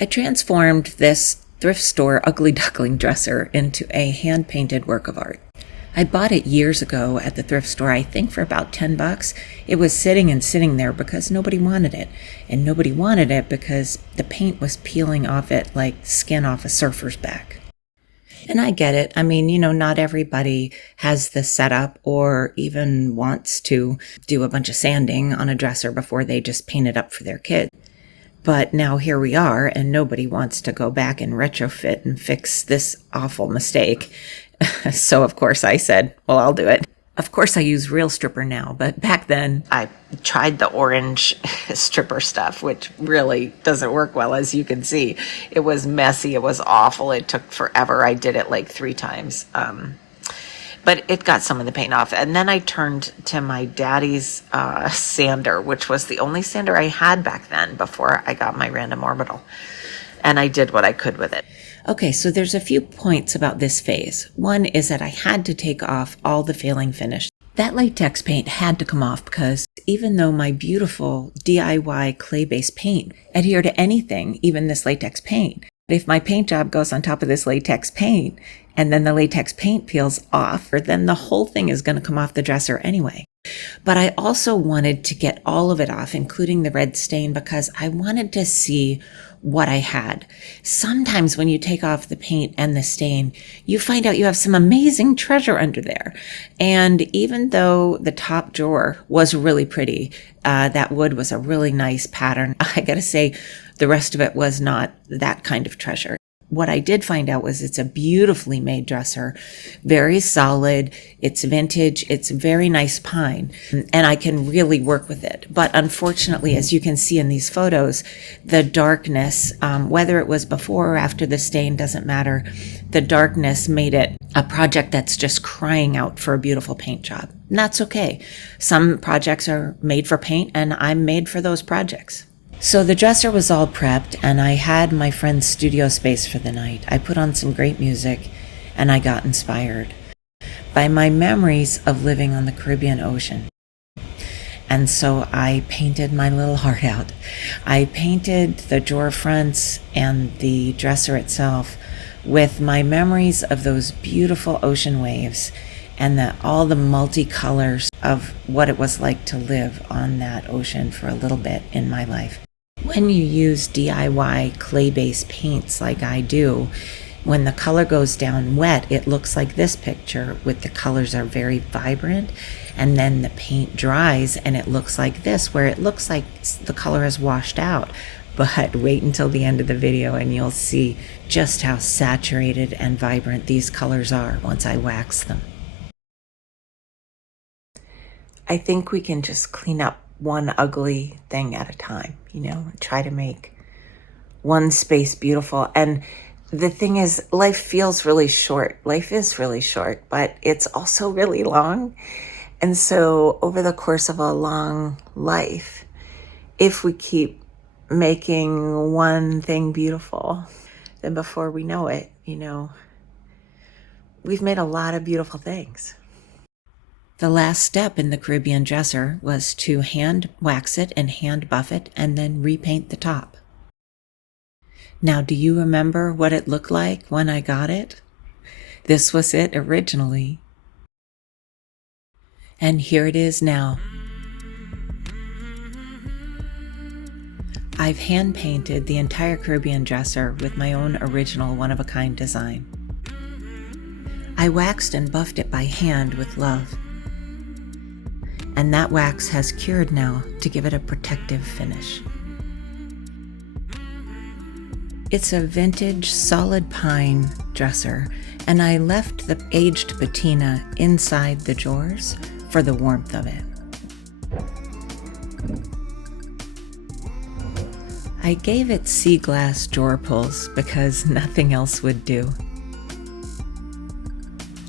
I transformed this thrift store ugly duckling dresser into a hand-painted work of art. I bought it years ago at the thrift store, I think for about $10. It was sitting there because nobody wanted it. And nobody wanted it because the paint was peeling off it like skin off a surfer's back. And I get it. I mean, not everybody has the setup or even wants to do a bunch of sanding on a dresser before they just paint it up for their kid. But now here we are, and nobody wants to go back and retrofit and fix this awful mistake. So, of course, I said, well, I'll do it. Of course, I use real stripper now, but back then I tried the orange stripper stuff, which really doesn't work well, as you can see. It was messy. It was awful. It took forever. I did it like 3 times. But it got some of the paint off. And then I turned to my daddy's sander, which was the only sander I had back then before I got my random orbital. And I did what I could with it. Okay, so there's a few points about this phase. One is that I had to take off all the failing finish. That latex paint had to come off because even though my beautiful DIY clay-based paint adhere to anything, even this latex paint, if my paint job goes on top of this latex paint and then the latex paint peels off, then the whole thing is going to come off the dresser anyway. But I also wanted to get all of it off, including the red stain, because I wanted to see what I had. Sometimes when you take off the paint and the stain, you find out you have some amazing treasure under there. And even though the top drawer was really pretty, that wood was a really nice pattern, I gotta say, the rest of it was not that kind of treasure. What I did find out was it's a beautifully made dresser, very solid, it's vintage, it's very nice pine, and I can really work with it. But unfortunately, as you can see in these photos, the darkness, whether it was before or after the stain, doesn't matter. The darkness made it a project that's just crying out for a beautiful paint job. And that's okay. Some projects are made for paint, and I'm made for those projects. So the dresser was all prepped, and I had my friend's studio space for the night. I put on some great music, and I got inspired by my memories of living on the Caribbean Ocean. And so I painted my little heart out. I painted the drawer fronts and the dresser itself with my memories of those beautiful ocean waves and all the multicolors of what it was like to live on that ocean for a little bit in my life. When you use DIY clay-based paints like I do, when the color goes down wet, it looks like this picture with the colors are very vibrant, and then the paint dries and it looks like this, where it looks like the color has washed out. But wait until the end of the video and you'll see just how saturated and vibrant these colors are once I wax them. I think we can just clean up one ugly thing at a time, try to make one space beautiful. And the thing is, life feels really short. Life is really short, but it's also really long. And so over the course of a long life, if we keep making one thing beautiful, then before we know it, we've made a lot of beautiful things. The last step in the Caribbean dresser was to hand wax it and hand buff it and then repaint the top. Now, do you remember what it looked like when I got it? This was it originally. And here it is now. I've hand painted the entire Caribbean dresser with my own original one-of-a-kind design. I waxed and buffed it by hand with love. And that wax has cured now to give it a protective finish. It's a vintage solid pine dresser, and I left the aged patina inside the drawers for the warmth of it. I gave it sea glass drawer pulls because nothing else would do.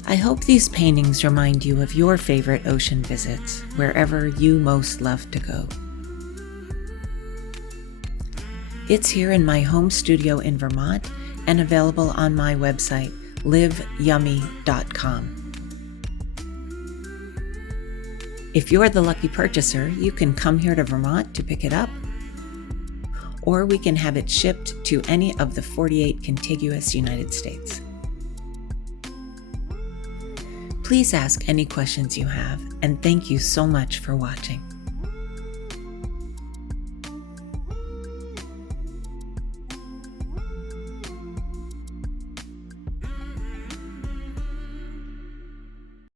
I hope these paintings remind you of your favorite ocean visits, wherever you most love to go. It's here in my home studio in Vermont and available on my website, liveyummy.com. If you're the lucky purchaser, you can come here to Vermont to pick it up, or we can have it shipped to any of the 48 contiguous United States. Please ask any questions you have, and thank you so much for watching.